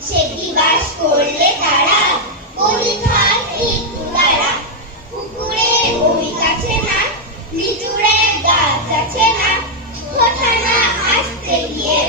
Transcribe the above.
সে কি বাস করলে তারা পরিখার একটু দ্বারা পুকুরের ওই কাছে না লিচুর এক গাছ আছে না কথা না আসতে গিয়ে